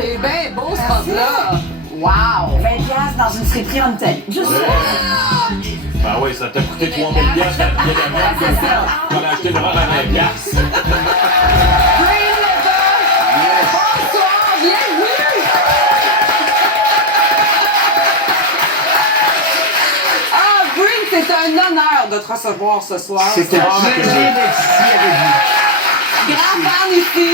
C'est bien beau, ce spot-là. Wow! 20$ dans une friperie en Italie. Juste ça. Ah oui, ça t'a coûté 3000 piastres à billet d'avion. On a acheté le rhum à 20 piastres. Breen Lever! Bonsoir, bienvenue! Ah, Breen, c'est un honneur de te recevoir ce soir. C'est un plaisir d'être ici avec vous. Grand fan ici.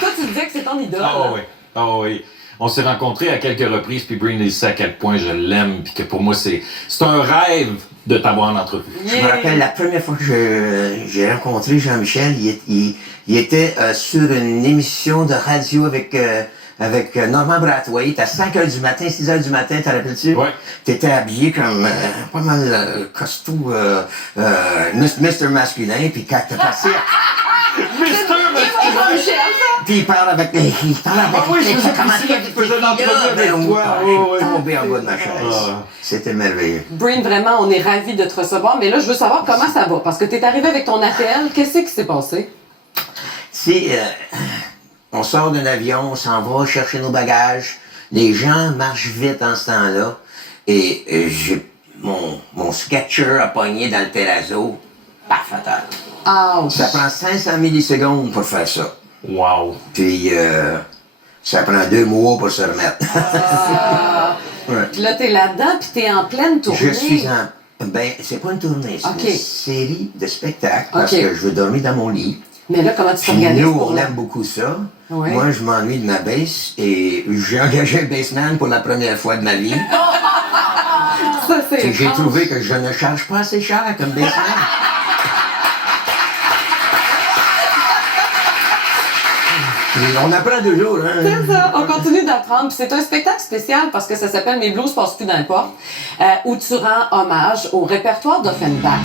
Toi, tu disais que c'est ton idole. Ah oui, ah oui. On s'est rencontrés à quelques reprises, puis Breen, il sait à quel point je l'aime, puis que pour moi, c'est un rêve de t'avoir en entrevue. Je me rappelle la première fois que j'ai rencontré Jean-Michel, il était sur une émission de radio avec Norman Brathwaite à 5h du matin, 6h du matin, t'en rappelles-tu? Oui. T'étais habillé comme pas mal costaud, Mr. Masculin, puis quand t'as passé... Puis il parle avec les... Il parle avec oui, je faisais comment plus qu'il faisait l'entrevue avec toi. Je suis tombé en bas de ma chaise. Ah. C'était merveilleux. Breen, vraiment, on est ravis de te recevoir. Mais là, je veux savoir comment ça va. Parce que tu es arrivé avec ton appel. Qu'est-ce qui s'est passé? On sort d'un avion, on s'en va chercher nos bagages. Les gens marchent vite en ce temps-là. Et j'ai mon sketcher a pogné dans le terrazzo. Paf, fatal. Ouch! Ça prend 500 millisecondes pour faire ça. Wow. Puis ça prend 2 mois pour se remettre. Ouais. Puis là, t'es là-dedans, puis t'es en pleine tournée. Je suis en... Ben, c'est pas une tournée, c'est Ok. une série de spectacles parce Ok. que je veux dormir dans mon lit. Mais là, comment tu Puis t'organises nous, pour on là? aime beaucoup ça. Oui. Moi, je m'ennuie de ma bass et j'ai engagé un bassman pour la première fois de ma vie. Ça, c'est Et j'ai étrange. trouvé que je ne charge pas assez cher comme bassman. Et on apprend toujours, hein? C'est ça, on continue d'apprendre. Puis c'est un spectacle spécial parce que ça s'appelle Mes blues passent plus n'importe, où tu rends hommage au répertoire d'Offenbach.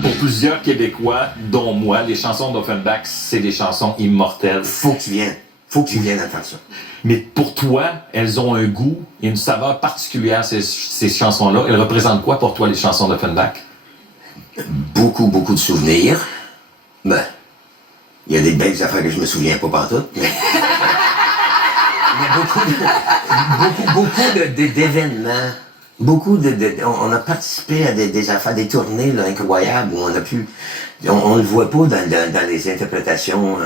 Pour plusieurs Québécois, dont moi, les chansons d'Offenbach, c'est des chansons immortelles. Faut que tu viennes. Faut que tu viennes entendre ça. Mais pour toi, elles ont un goût et une saveur particulière, ces chansons-là. Elles représentent quoi pour toi, les chansons d'Offenbach? Beaucoup, beaucoup de souvenirs. Ben, il y a des belles affaires que je me souviens pas pantoute, mais... Il y a beaucoup d'événements. Beaucoup on a participé à des affaires, des tournées là, incroyables où on a pu... On ne le voit pas dans les interprétations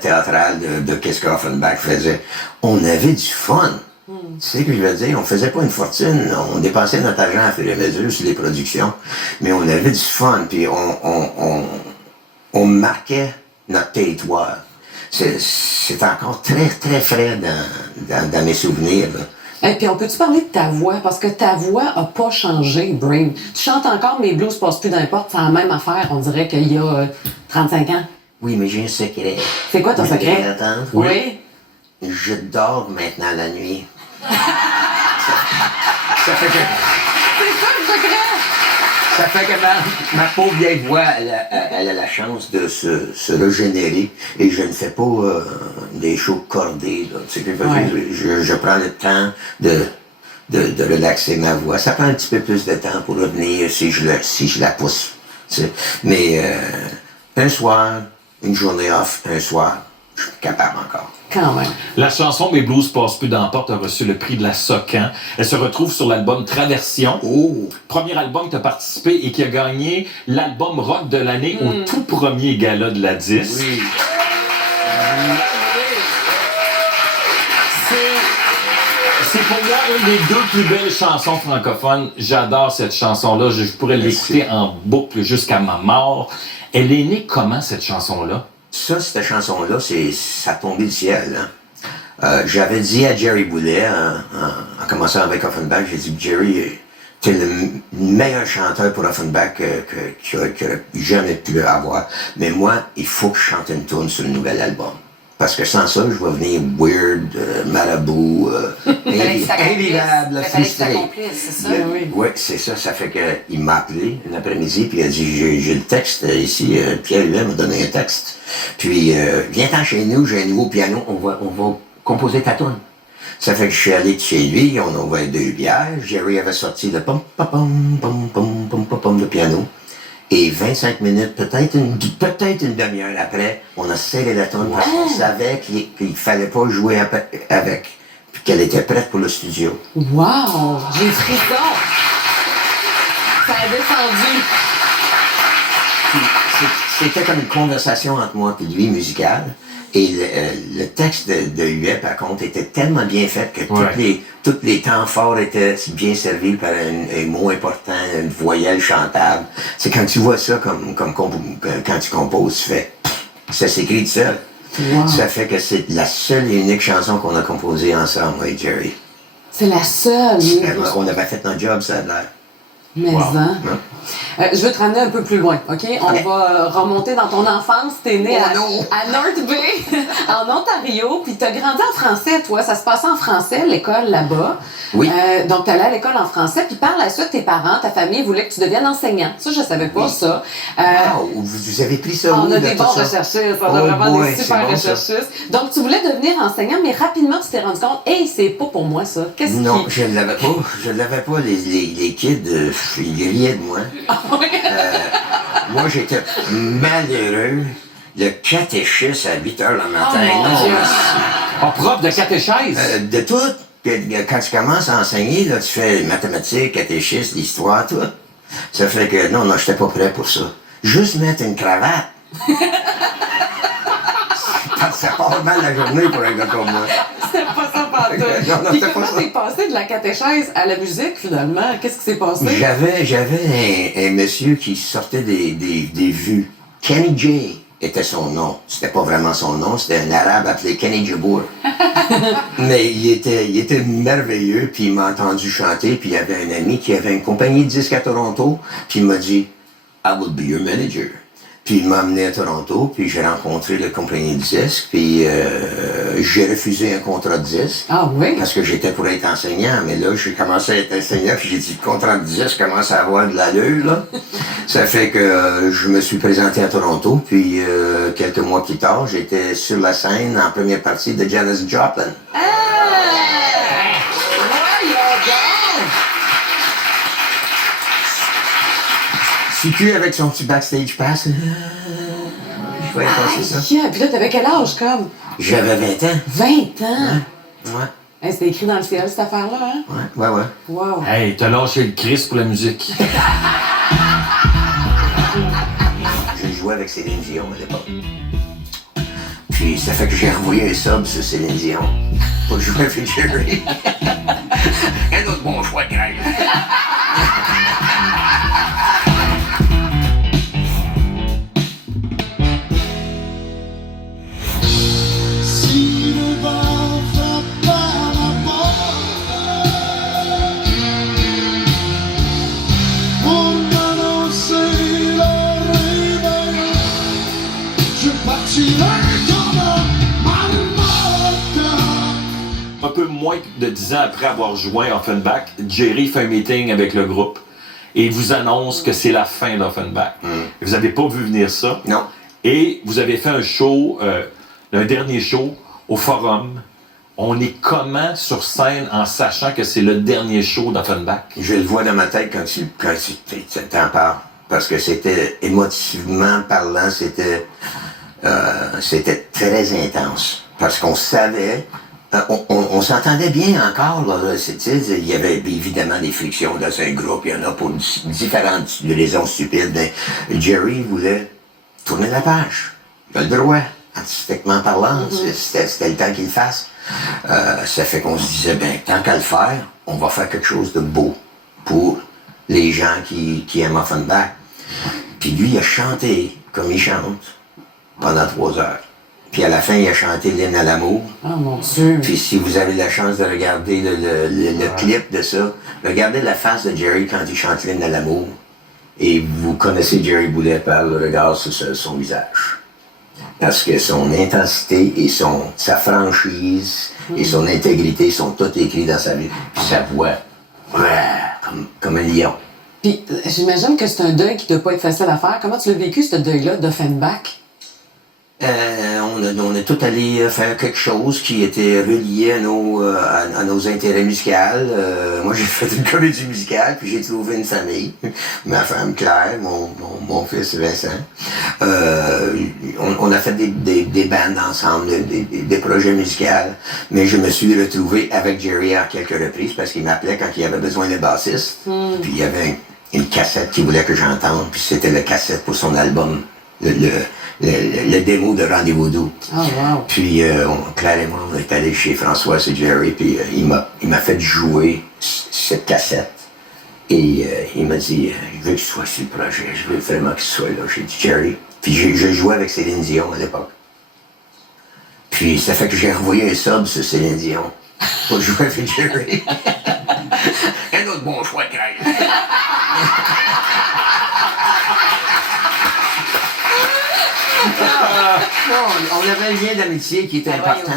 théâtrales de qu'est-ce qu'Offenbach faisait. On avait du fun. Tu sais ce que je veux dire? On faisait pas une fortune. On dépensait notre argent à fur et à mesure sur les productions. Mais on avait du fun. Puis on marquait notre territoire. C'est encore très, très frais dans mes souvenirs. Là. Et puis, on peut-tu parler de ta voix? Parce que ta voix a pas changé, Breen. Tu chantes encore Mes blues passent plus n'importe. C'est la même affaire, on dirait qu'il y a 35 ans. Oui, mais j'ai un secret. C'est quoi ton Vous secret? voulez l'entendre? Oui. Je dors maintenant la nuit. ça fait que... C'est ça le secret? Ça fait que ma pauvre vieille voix, elle a la chance de se régénérer et je ne fais pas des shows cordés. Là. Tu sais, je prends le temps de relaxer ma voix. Ça prend un petit peu plus de temps pour revenir si je la pousse. Tu sais. Mais un soir, une journée off, un soir, je suis capable encore. Quand même. La chanson Mes blues passent plus d'emporte a reçu le prix de la Socan. Elle se retrouve sur l'album Traversion. Oh! Premier album que tu as participé et qui a gagné l'album rock de l'année au tout premier gala de la disque. Oui. C'est pour moi une des 2 plus belles chansons francophones. J'adore cette chanson-là. Je pourrais l'écouter en boucle jusqu'à ma mort. Elle est née comment, cette chanson-là? Ça, cette chanson-là, ça tombé du ciel. Hein. J'avais dit à Jerry Boulet, en commençant avec Offenbach, j'ai dit, Jerry, t'es le meilleur chanteur pour Offenbach qu'il aurait jamais pu avoir. Mais moi, il faut que je chante une tune sur le nouvel album. Parce que sans ça, je vais venir weird, marabout, invivable, frustré. C'est ça. Oui. Oui, c'est ça. Ça fait qu'il m'a appelé un après-midi, puis il a dit, j'ai le texte ici, Pierre Huet m'a donné un texte. Puis, viens-t'en chez nous, j'ai un nouveau piano, on va composer ta tune. Ça fait que je suis allé de chez lui, on a ouvert 2 bières, Jerry avait sorti le pom pom pom pom pom pom pom pom de piano. Et 25 minutes, peut-être une demi-heure après, on a serré la tune parce qu'on savait qu'il fallait pas jouer avec, puis qu'elle était prête pour le studio. Wow! J'ai frisson! Ça a descendu. C'était comme une conversation entre moi et lui, musicale. Et le texte de Huet, par contre, était tellement bien fait que tous les temps forts étaient bien servis par un mot important, une voyelle chantable. C'est quand tu vois ça quand tu composes, tu fais ça s'écrit tout seul. Wow. Ça fait que c'est la seule et unique chanson qu'on a composée ensemble, moi et Jerry. C'est la seule. On avait fait notre job, ça a l'air. Mais je veux te ramener un peu plus loin, OK? On va remonter dans ton enfance. T'es né à North Bay, en Ontario, puis t'as grandi en français, toi. Ça se passait en français, l'école là-bas. Oui. Donc, t'allais à l'école en français, puis par la suite, tes parents, ta famille voulaient que tu deviennes enseignant. Ça, je savais pas ça. Wow, vous avez pris ça On où, a de des tout bons ça? recherchistes, on a vraiment des super bon, recherchistes. Donc, tu voulais devenir enseignant, mais rapidement, tu t'es rendu compte, hey, c'est pas pour moi, ça. Non, je ne l'avais pas. Je ne l'avais pas. Les kids, ils riaient de moi. Moi, j'étais malheureux. Le catéchisme à 8 h le matin. Prof de catéchèse? De tout. Quand tu commences à enseigner, là, tu fais mathématiques, catéchisme, l'histoire, tout. Ça fait que non, j'étais pas prêt pour ça. Juste mettre une cravate. Ça part mal la journée pour un gars comme moi. C'était pas ça pantoute. Puis comment t'es passé de la catéchèse à la musique, finalement? Qu'est-ce qui s'est passé? J'avais un monsieur qui sortait des vues. Kenny J était son nom. C'était pas vraiment son nom, c'était un arabe appelé Kenny Jabour. Mais il était merveilleux, puis il m'a entendu chanter, puis il y avait un ami qui avait une compagnie de disques à Toronto, puis il m'a dit « I will be your manager ». Puis il m'a amené à Toronto, puis j'ai rencontré la compagnie de disques, puis j'ai refusé un contrat de disque. Ah oui? Parce que j'étais pour être enseignant, mais là, j'ai commencé à être enseignant, puis j'ai dit, le contrat de disque commence à avoir de l'allure, là. Ça fait que je me suis présenté à Toronto, puis quelques mois plus tard, j'étais sur la scène en première partie de Janis Joplin. Suis-tu avec son petit backstage pass? Je voyais passer ça. Yeah. Puis là, t'avais quel âge, comme? J'avais 20 ans. 20 ans? Ouais. Hey, c'était écrit dans le ciel, cette affaire-là, hein? Ouais. Wow. Hey, t'as lâché le Christ pour la musique. J'ai joué avec Céline Dion à l'époque. Puis ça fait que j'ai envoyé un sub sur Céline Dion pour jouer avec Jerry. Un autre bon choix de grève. Si le vent frappe à ma porte pour m'annoncer le réveil, je partirai comme un marmotte. Un peu moins de 10 ans après avoir joué Offenbach, Jerry fait un meeting avec le groupe et il vous annonce que c'est la fin d'Offenbach. Vous n'avez pas vu venir ça. Non. Et vous avez fait un show, un dernier show au Forum. On est comment sur scène en sachant que c'est le dernier show d'Offenbach? Je le vois dans ma tête quand tu t'en parles. Parce que c'était, émotivement parlant, c'était très intense. Parce qu'on savait, on s'entendait bien encore, là. Il y avait évidemment des frictions dans un groupe, il y en a pour différentes raisons stupides. Mais Jerry voulait tourner la page. Il a le droit, artistiquement parlant. C'était le temps qu'il le fasse. Ça fait qu'on se disait, tant qu'à le faire, on va faire quelque chose de beau pour les gens qui aiment Offenbach. Puis lui, il a chanté comme il chante pendant 3 heures. Puis à la fin, il a chanté l'hymne à l'amour. Oh mon Dieu. Puis si vous avez la chance de regarder le clip de ça, regardez la face de Jerry quand il chante l'hymne à l'amour. Et vous connaissez Jerry Boulet par le regard sur son visage. Parce que son intensité et sa franchise et son intégrité sont toutes écrites dans sa vie. Puis sa voix, comme un lion. Puis j'imagine que c'est un deuil qui doit pas être facile à faire. Comment tu l'as vécu, ce deuil-là d'Offenbach? On est tout allé faire quelque chose qui était relié à nos intérêts musicaux. Moi, j'ai fait une comédie musicale, puis j'ai trouvé une famille. Ma femme Claire, mon fils Vincent. On a fait des bandes ensemble, des projets musicaux. Mais je me suis retrouvé avec Jerry à quelques reprises parce qu'il m'appelait quand il avait besoin de bassiste. Puis il y avait une cassette qu'il voulait que j'entende, puis c'était la cassette pour son album. Le démo de Rendez-vous doux. Oh, wow. Puis, Claire et moi, on est allés chez François et Jerry, puis il m'a fait jouer cette cassette. Et il m'a dit, je veux que tu sois sur le projet, je veux vraiment que tu sois là. J'ai dit, Jerry. Puis je jouais avec Céline Dion à l'époque. Puis ça fait que j'ai envoyé un sub sur Céline Dion pour jouer avec Jerry. Un autre bon choix de Claire. Non, on avait un lien d'amitié qui était important.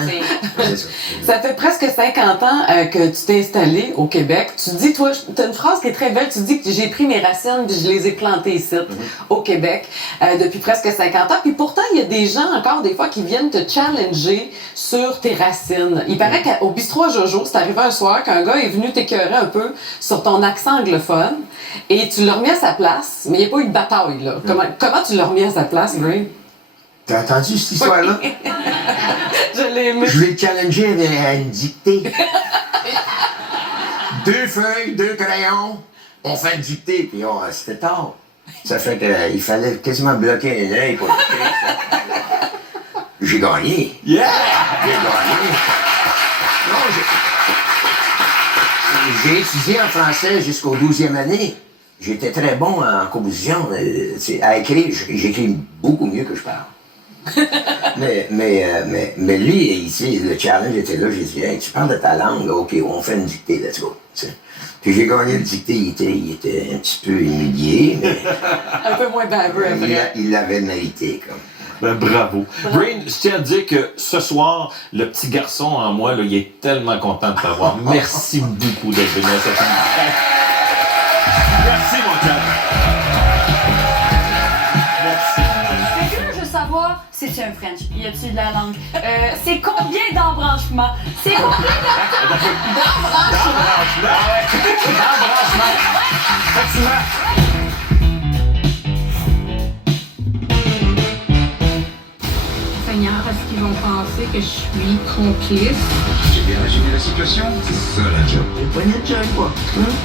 C'est ça. Ça fait presque 50 ans que tu t'es installé au Québec. Tu dis, toi, tu as une phrase qui est très belle. Tu dis que j'ai pris mes racines puis je les ai plantées ici, au Québec, depuis presque 50 ans. Puis pourtant, il y a des gens encore, des fois, qui viennent te challenger sur tes racines. Il paraît qu'au Bistrot à Jojo, c'est arrivé un soir qu'un gars est venu t'écœurer un peu sur ton accent anglophone et tu l'as remis à sa place, mais il n'y a pas eu de bataille, là. Comment tu l'as remis à sa place, Green? T'as entendu cette histoire-là? Je l'ai aimé. Je l'ai challengé à une dictée. 2 feuilles, 2 crayons, on fait une dictée, puis c'était tard. Ça fait qu'il fallait quasiment bloquer un œil pour l'écrire. J'ai gagné. Yeah! J'ai gagné. Non, j'ai étudié en français jusqu'aux 12e année. J'étais très bon en composition. À écrire, j'écris beaucoup mieux que je parle. mais lui, ici, le challenge était là. J'ai dit, hey, tu parles de ta langue, ok, on fait une dictée, let's go. T'sais. Puis j'ai gagné le dictée, il était un petit peu humilié, mais. Un peu moins baveux après. Il l'avait mérité, comme. Ben, bravo. Green, je tiens à dire que ce soir, le petit garçon en moi, là, il est tellement content de t'avoir. Merci beaucoup d'être venu à cette émission. Merci, mon chat. C'est un French. Y a-t-il de la langue? C'est combien d'embranchements? C'est combien d'embranchements? Seigneur, est-ce qu'ils vont penser que je suis complice? J'ai bien résumé la situation. C'est ça la job. J'ai pas de job, quoi.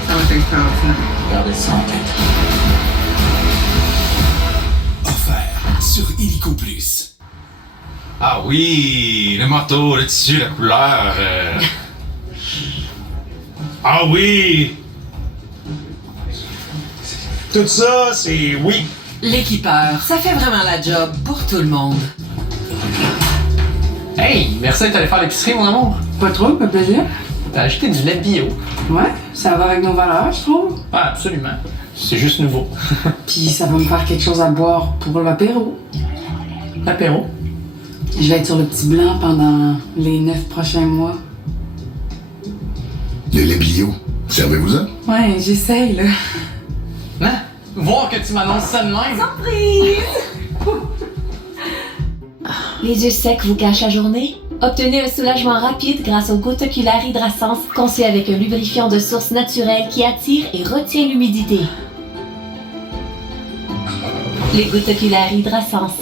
Ça va être extraordinaire. Gardez ça en tête. Offert sur Illico Plus. Ah oui, le manteau, le tissu, la couleur. Ah oui! Tout ça, c'est oui. L'équipeur, ça fait vraiment la job pour tout le monde. Hey, merci d'être allé faire l'épicerie, mon amour. Pas trop, pas plaisir. T'as acheté du lait bio. Ouais, ça va avec nos valeurs, je trouve. Ah, absolument. C'est juste nouveau. Puis ça va me faire quelque chose à boire pour l'apéro. L'apéro? Je vais être sur le petit blanc pendant les 9 prochains mois. Le lait bio. Servez-vous-en. Ouais, j'essaye, là. Hein? Voir que tu m'annonces ça de même. Surprise! Les yeux secs vous gâchent la journée? Obtenez un soulagement rapide grâce au goutte oculaire Hydrasense, conçu avec un lubrifiant de source naturelle qui attire et retient l'humidité. Les gouttes oculaires Hydrasense.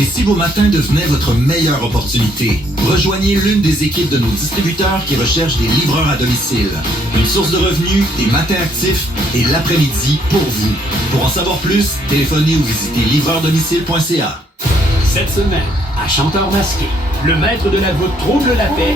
Et si vos matins devenaient votre meilleure opportunité, rejoignez l'une des équipes de nos distributeurs qui recherchent des livreurs à domicile. Une source de revenus, des matins actifs et l'après-midi pour vous. Pour en savoir plus, téléphonez ou visitez livreurdomicile.ca. Cette semaine, à Chanteur masqué, le maître de la voûte trouble la paix